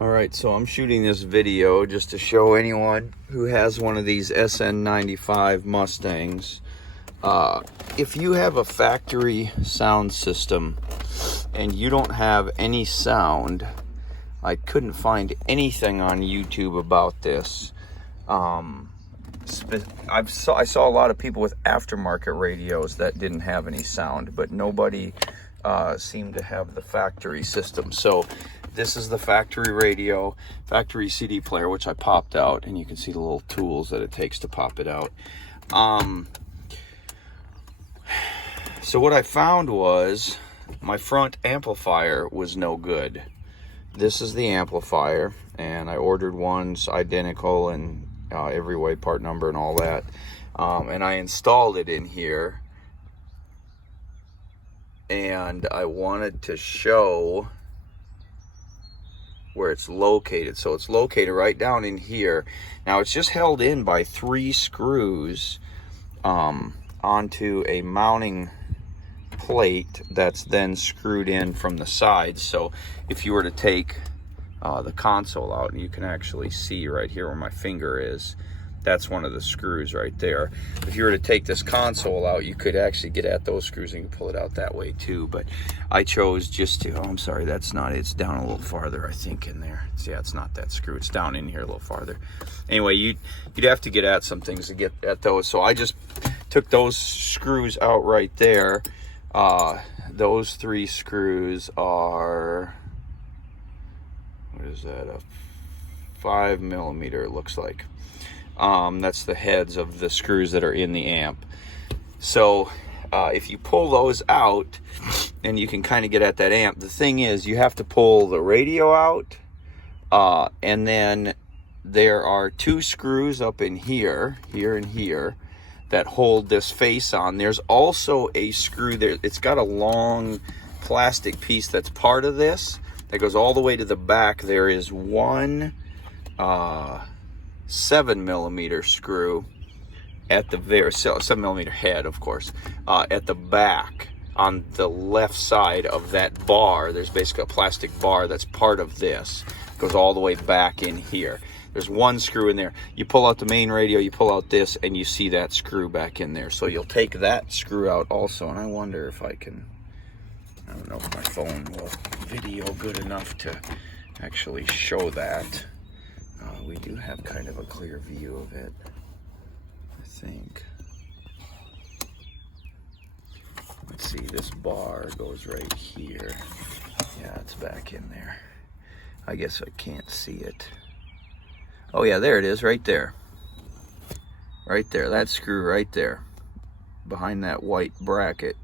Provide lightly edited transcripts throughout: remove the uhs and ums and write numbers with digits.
Alright, so I'm shooting this video just to show anyone who has one of these SN95 Mustangs. If you have a factory sound system and you don't have any sound, I couldn't find anything on YouTube about this. I saw a lot of people with aftermarket radios that didn't have any sound, but nobody seemed to have the factory system. So this is the factory radio, factory CD player, which I popped out, and you can see the little tools that it takes to pop it out. So what I found was my front amplifier was no good. This is the amplifier, and I ordered ones identical and every way, part number and all that. And I installed it in here, and I wanted to show where it's located. So it's located right down in here. Now it's just held in by 3 screws onto a mounting plate that's then screwed in from the sides. So if you were to take the console out, and you can actually see right here where my finger is, that's one of the screws right there. If you were to take this console out, you could actually get at those screws and you can pull it out that way too. But I chose just to, oh, I'm sorry, that's not it. It's down a little farther, I think, in there. Yeah, it's not that screw. It's down in here a little farther. Anyway, you'd have to get at some things to get at those. So I just took those screws out right there. Those 3 screws are, what is that, a 5mm, it looks like. That's the heads of the screws that are in the amp. So if you pull those out, and you can kind of get at that amp, the thing is you have to pull the radio out, and then there are 2 screws up in here, and here, that hold this face on. There's also a screw there. It's got a long plastic piece that's part of this that goes all the way to the back. There is one 7mm screw at the very 7mm head, of course, at the back on the left side of that bar. There's basically a plastic bar that's part of this. It goes all the way back in here. There's one screw in there. You pull out the main radio, you pull out this, and you see that screw back in there. So you'll take that screw out also. And I wonder if I don't know if my phone will video good enough to actually show that. We do have kind of a clear view of it, I think. Let's see, this bar goes right here. Yeah, it's back in there. I guess I can't see it. Oh yeah, there it is, right there. Right there, that screw right there. Behind that white bracket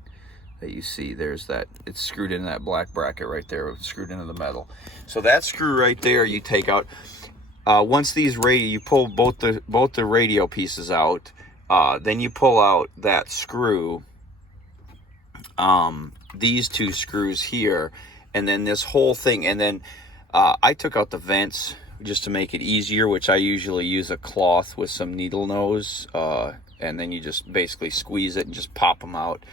that you see, there's that, it's screwed into that black bracket right there, it's screwed into the metal. So that screw right there you take out. Once these you pull both the radio pieces out, then you pull out that screw, these 2 screws here, and then this whole thing, and then I took out the vents just to make it easier, which I usually use a cloth with some needle nose, and then you just basically squeeze it and just pop them out,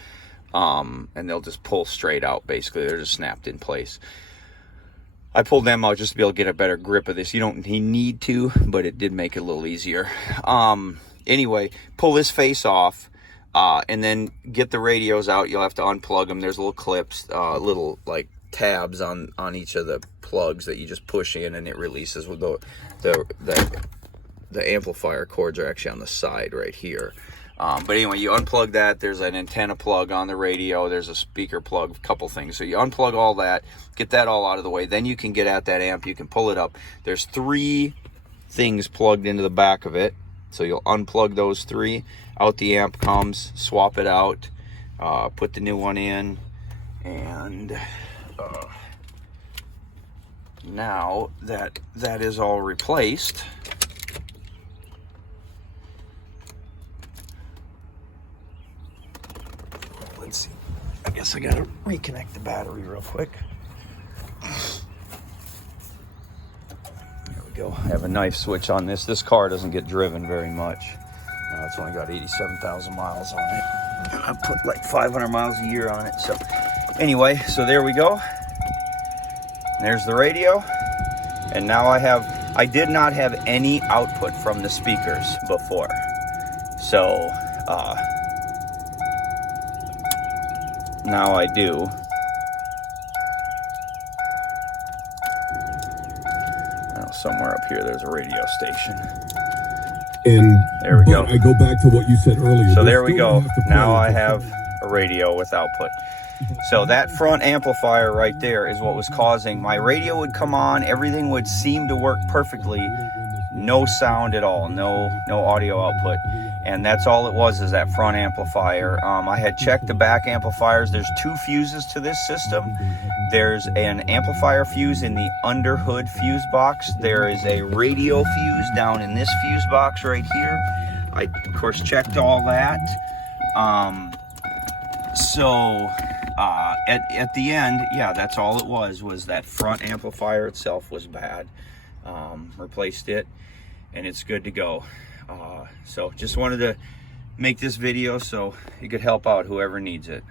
and they'll just pull straight out. Basically, they're just snapped in place. I pulled them out just to be able to get a better grip of this. You don't need to, but it did make it a little easier. Anyway, pull this face off, and then get the radios out. You'll have to unplug them. There's little clips, little like tabs on each of the plugs that you just push in, and it releases. With the amplifier cords are actually on the side right here. But anyway, you unplug that. There's an antenna plug on the radio. There's a speaker plug, a couple things. So you unplug all that, get that all out of the way. Then you can get at that amp. You can pull it up. There's 3 things plugged into the back of it. So you'll unplug those 3. Out the amp comes, swap it out, put the new one in, and now that is all replaced, let's see, I guess I gotta reconnect the battery real quick. There we go. I have a knife switch on this. This car doesn't get driven very much. It's only got 87,000 miles on it. I put like 500 miles a year on it. So anyway, so there we go. There's the radio. And now I did not have any output from the speakers before. So, now I do. Well, somewhere up here there's a radio station. And there we go. I go back to what you said earlier. So there we go. Now I have a radio with output. So that front amplifier right there is what was causing my radio would come on, everything would seem to work perfectly, no sound at all, no audio output, and that's all it was, is that front amplifier. I had checked the back amplifiers. There's 2 fuses to this system. There's an amplifier fuse in the under hood fuse box. There is a radio fuse down in this fuse box right here. I of course checked all that. At the end, yeah, that's all it was that front amplifier itself was bad. Replaced it, and it's good to go. So just wanted to make this video so it could help out whoever needs it.